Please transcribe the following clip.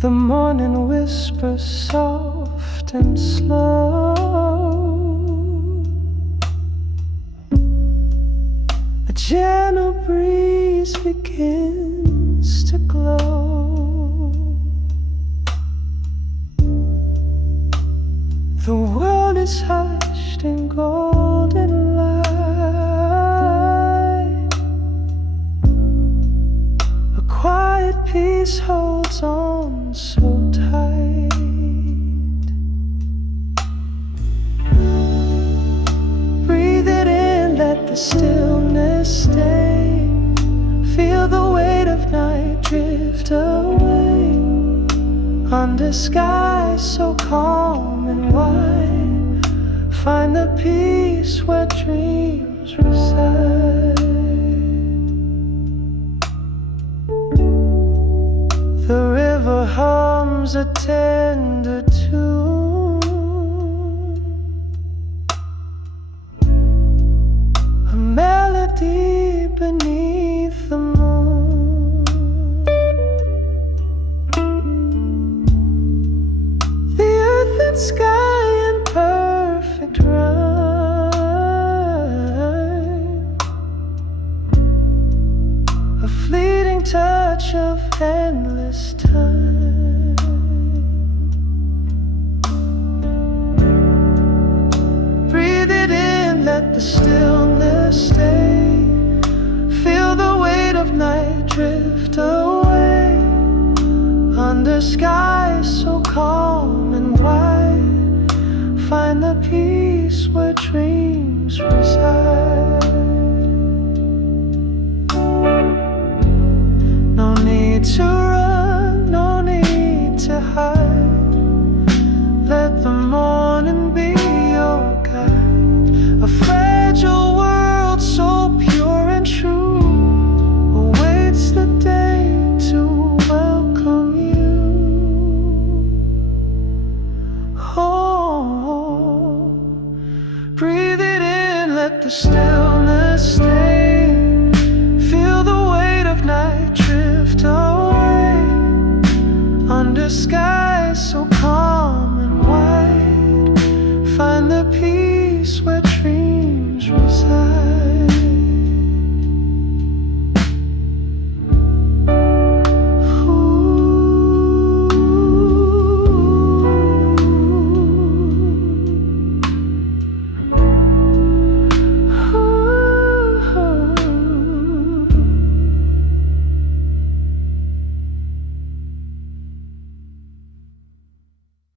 The morning whispers soft and slow. A gentle breeze begins to glow. The world is hushed in golden light. A quiet peace holds on so tight. Breathe it in, let the stillness stay. Feel the weight of night drift away. Under skies so calm and wide, find the peace where dreams reside. The river hums a tender tune, a melody beneath the moon. The earth and sky in perfect rhyme, a fleeting touch of endless time. Breathe it in, let the stillness stay. Feel the weight of night drift away. Under skies so calm and wide, find the peace where dreams reside. No need to run, no need to hide. Let the morning be your guide. A fragile world so pure and true awaits the day to welcome you. Oh, breathe it in, let the stillness stay. Feel the weight of night drift away. Under skies so calm and wide, find the peace where